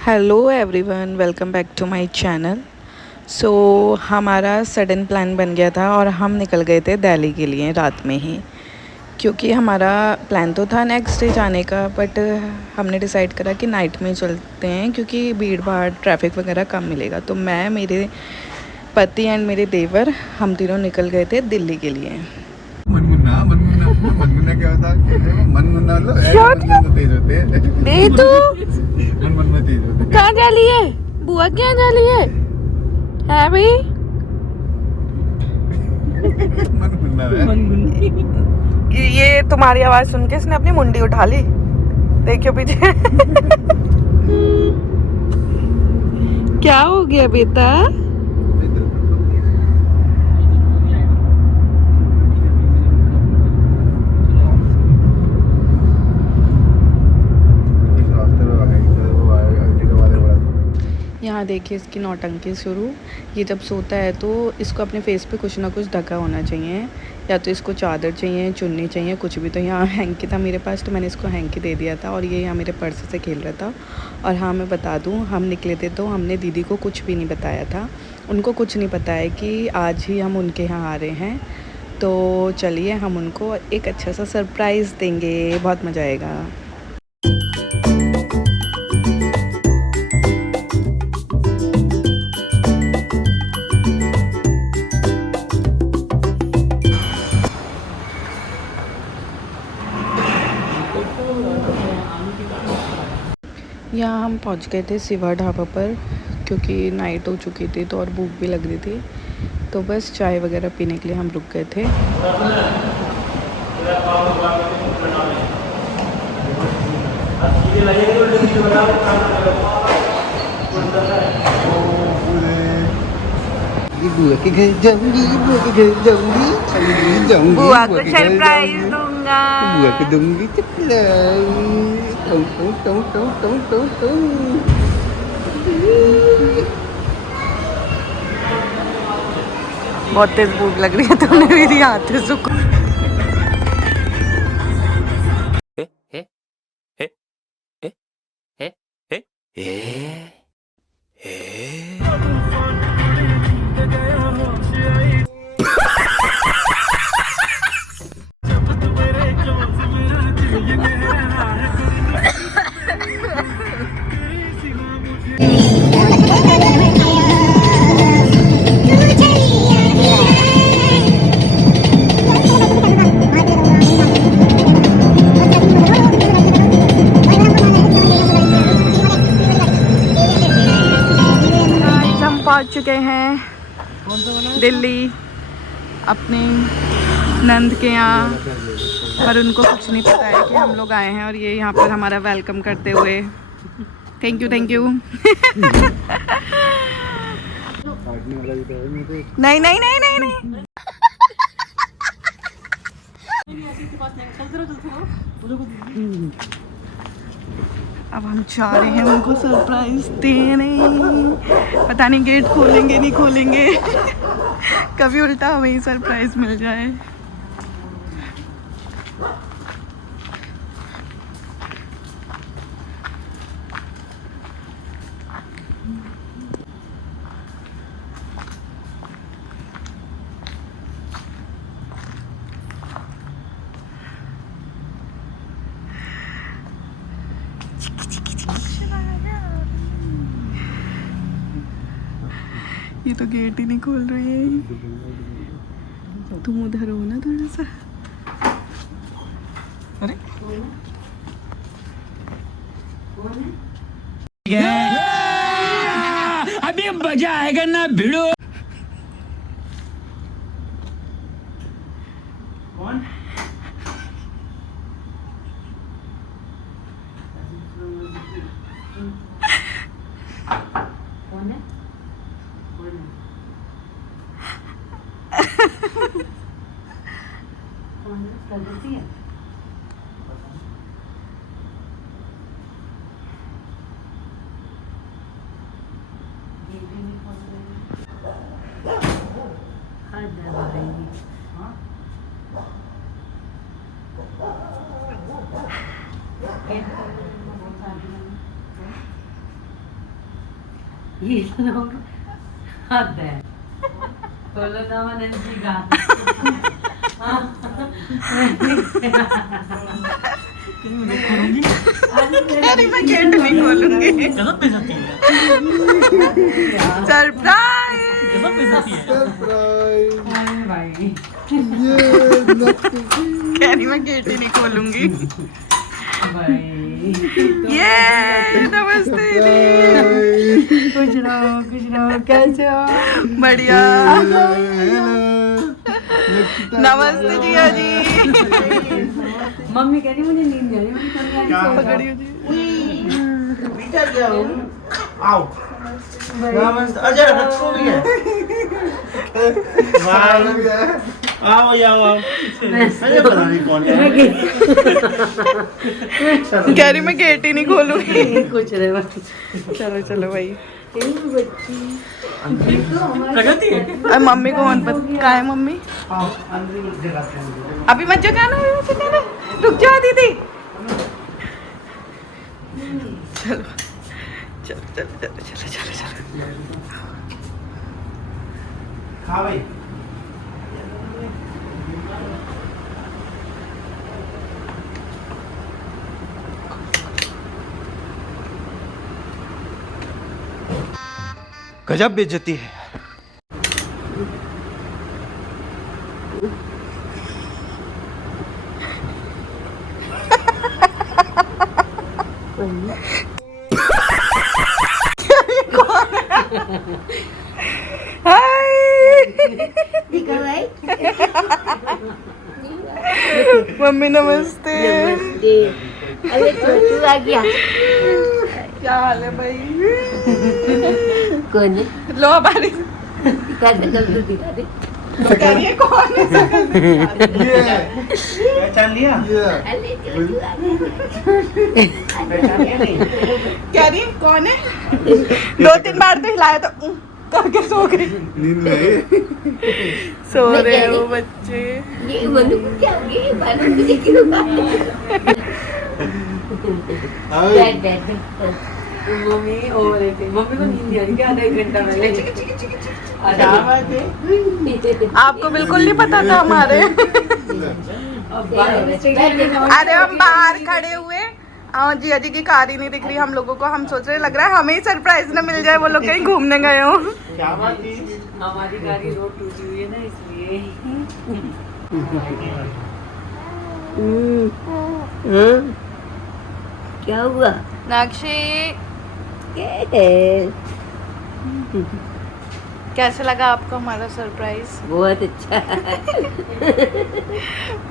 Hello everyone, welcome back to my channel. So हमारा sudden plan बन गया था और हम निकल गए थे दिल्ली के लिए रात में ही, क्योंकि हमारा प्लान तो था नेक्स्ट डे जाने का, बट हमने डिसाइड करा कि नाइट में चलते हैं क्योंकि भीड़ भाड़ ट्रैफिक वगैरह कम मिलेगा। तो मैं, मेरे पति एंड मेरे देवर, हम तीनों निकल गए थे दिल्ली के लिए। मनमुन्ना मनमुन्ना मनमुन्ना क्या होता है? मनमुन्ना मतलब मनमुन्ना तेज होते हैं। दे तू मनमुन्ना तेज होते हैं। कहाँ जा रही है? बुआ क्या जा रही है भाई? मनमुन्ना है। ये तुम्हारी आवाज़ सुन के इसने अपनी मुंडी उठा ली। देखियो पीछे। क्या हो गया बेटा? यहाँ देखिए इसकी नौटंकी शुरू। ये जब सोता है तो इसको अपने फेस पे कुछ ना कुछ ढका होना चाहिए, या तो इसको चादर चाहिए, चुन्नी चाहिए, कुछ भी। तो यहाँ हैंकी था मेरे पास, तो मैंने इसको हैंकी दे दिया था और ये यहाँ मेरे पर्स से खेल रहा था। और हाँ, मैं बता दूँ, हम निकले थे तो हमने दीदी को कुछ भी नहीं बताया था। उनको कुछ नहीं पता है कि आज ही हम उनके यहाँ आ रहे हैं। तो चलिए हम उनको एक अच्छा सा सरप्राइज़ देंगे, बहुत मज़ा आएगा। यहाँ हम पहुँच गए थे शिवा ढाबा पर, क्योंकि नाइट हो चुकी थी तो और भूख भी लग रही थी। तो बस चाय वगैरह पीने के लिए हम रुक गए थे। बुआ के घर जाऊंगी, बुआ के घर जाऊंगी, जाऊंगी बुआ को सरप्राइज दूंगा। बुआ को दूंगी चपलाई। टों टों टों टों टों टों टों। बहुत तेज भूख लग रही है, तुमने मेरी हाथ सुख। पहुंच चुके हैं दिल्ली अपने नंद के यहाँ, पर उनको कुछ नहीं पता है कि हम लोग आए हैं। और ये यहाँ पर हमारा वेलकम करते हुए, थैंक यू थैंक यू। नहीं नहीं नहीं नहीं नहीं। अब हम जा रहे हैं उनको सरप्राइज देने। पता नहीं गेट खोलेंगे नहीं खोलेंगे। कभी उल्टा हमें ही सरप्राइज मिल जाए। ये तो गेट ही नहीं खोल रही है। तुम उधर हो ना थोड़ा सा। अरे अभी मजा आएगा ना भिड़ो। कौन? कौन है? प्रगति है। ये लोग हद है। बोलो ना मनंजी का। अरे मैं गेट नहीं खोलूंगी। सरप्राइज। सरप्राइज। भाई ये कह रही मैं गेट ही नहीं खोलूंगी। भाई ये नमस्ते दी। कुछ रहो कैसे हो? बढ़िया। नमस्ते जिया जी। मम्मी कह रही मुझे नींद नहीं आ रही। मम्मी पकड़ियो जी। आओ अजय रखो भी है आओ आओ आओ अजय पता नहीं कौन है कह रही मैं गेट ही नहीं खोलूंगी। कुछ रहे बस। चलो चलो भाई। प्रगति है अरे मम्मी को कौन पता कहाँ है मम्मी? अभी मत जगाना रुक जा दीदी। चलो चलो चलो चलो चलो चलो चलो। हाँ भाई गजब बेइज्जती है। मम्मी नमस्ते। अरे छोटू आ गया। क्या हाल है भाई? कौन है? लो हमारी दिखा दे जल्दी दिखा दे। कह रही है कौन है? पहचान लिया अरे छोटू आ गया। कह रही है कौन है? 2-3 बार तो हिलाया तो करके सो गई। नींद में सो रहे हो बच्चे? ये मनु को क्या हो गया? बालों मुझे क्यों काटे? बैठ बैठ बैठ। मम्मी और रहते मम्मी को नींद नहीं आ रही क्या? आधा 1 घंटा पहले आपको बिल्कुल नहीं पता था हमारे। अरे हम बाहर खड़े हुए। हाँ जिया जी की कार ही नहीं दिख रही हम लोगों को। हम सोच रहे लग रहा है हमें ही सरप्राइज ना मिल जाए, वो लोग कहीं घूमने गए हो। क्या बात थी हमारी गाड़ी रोड टूटी हुई है ना इसलिए। क्या हुआ? नाक्षी कैसे लगा आपको हमारा सरप्राइज? बहुत अच्छा।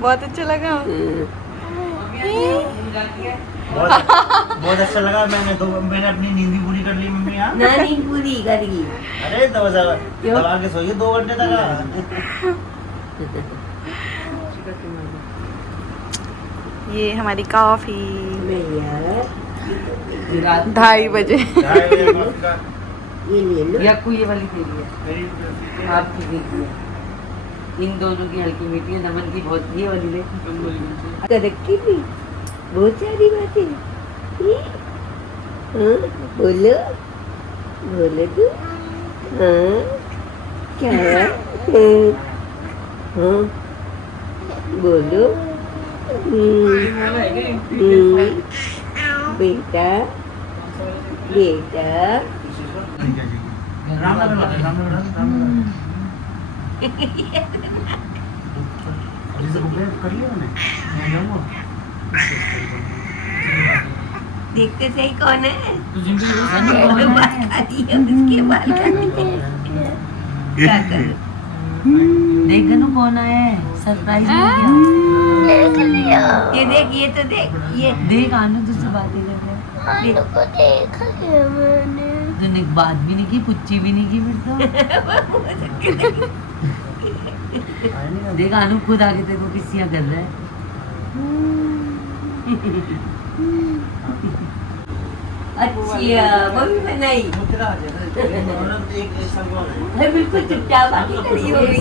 बहुत अच्छा लगा। बहुत अच्छा लगा। मैंने अपनी नींद भी पूरी कर ली मम्मी। यहाँ नानी पूरी करेगी। अरे दबा के सोइए 2 घंटे तक। ये हमारी कॉफी नहीं यार 2:30 बजे। ये ले लो। या कोई ये वाली दे रही है आपकी देखिए। इन दोनों की हल्की मीठी है। नमन की बहुत ये वाली ले। तरक्की भी बहुत सारी बातें। हाँ बोलो बोलो तू। हाँ क्या? हाँ बोलो। बेटा बेटा रामनगर कर लिया मैंने। देखते सही कौन है? तो जिंदगी बात आ रही है उसके बाल काटते हैं। क्या करूं? देख गनु कौन आया है? सरप्राइज मिल देख लिया। ये देख ये तो देख ये गया। देख आने तुझसे बातें कर रहे आलू को देख लिया मैंने। तूने बात भी नहीं की, पुच्ची भी नहीं की फिर तो। देख आनू खुद आके तेरे को किसियां कर रहा है। अच्छा मम्मी बनाई। अरे बिल्कुल चुपचाप आके खड़ी हो गई।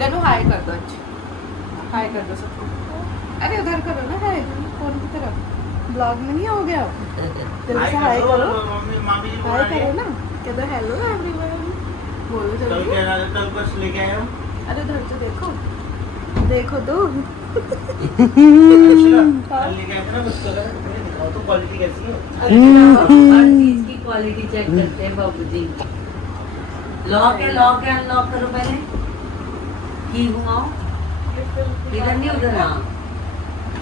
गनु हाय कर दो। अच्छा हाय कर दो सबको। अरे उधर करो ना हाय फोन की तरफ। ब्लॉग में नहीं हो गया दिल से हाय करो मम्मी मामी जी हाय करो ना कह दो हेलो एवरीवन बोलो कल जल्दी क्या कल कुछ लेके आए हो अरे धर तो देखो देखो तो कल लेके आए थे ना कुछ कलर दिखाओ तो क्वालिटी कैसी है हर चीज की क्वालिटी चेक करते हैं बाबूजी। लॉक है अनलॉक करो पहले की घुमाओ इधर नहीं उधर हाँ